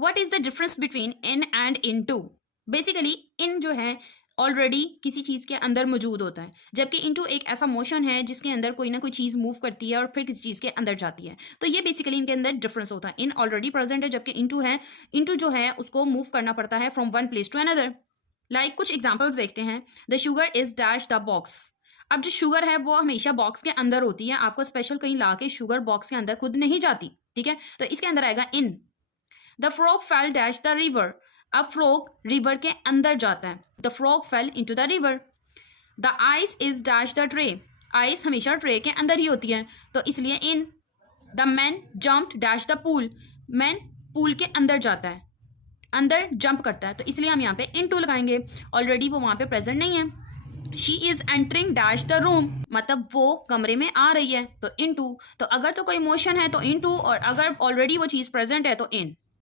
What is the difference between in and into? Basically in जो है already किसी चीज़ के अंदर मौजूद होता है, जबकि इनटू एक ऐसा मोशन है जिसके अंदर कोई ना कोई चीज़ मूव करती है और फिर किसी चीज़ के अंदर जाती है। तो ये बेसिकली इनके अंदर डिफरेंस होता है। इन ऑलरेडी प्रेजेंट है, जबकि इनटू है, इनटू जो है उसको मूव करना पड़ता है from one place to another. Like कुछ एग्जाम्पल्स देखते हैं। The sugar is dash the box. अब जो शुगर है वो हमेशा बॉक्स के अंदर होती है, आपको स्पेशल कहीं ला के शुगर बॉक्स के अंदर खुद नहीं जाती, ठीक है? तो इसके अंदर आएगा in. The frog fell dash the river. अब फ्रॉग रिवर के अंदर जाता है, the frog fell into the river. The ice is dash the tray. Ice हमेशा ट्रे के अंदर ही होती है, तो इसलिए in. The man jumped dash the pool. Man pool के अंदर जाता है, अंदर जंप करता है, तो इसलिए हम यहाँ पे इन टू लगाएंगे, ऑलरेडी वो वहाँ पे प्रेजेंट नहीं है। She is entering dash the room, मतलब वो कमरे में आ रही है, तो इन टू। तो अगर तो कोई मोशन है तो इन टू, और अगर ऑलरेडी वो चीज़ प्रेजेंट है तो इन।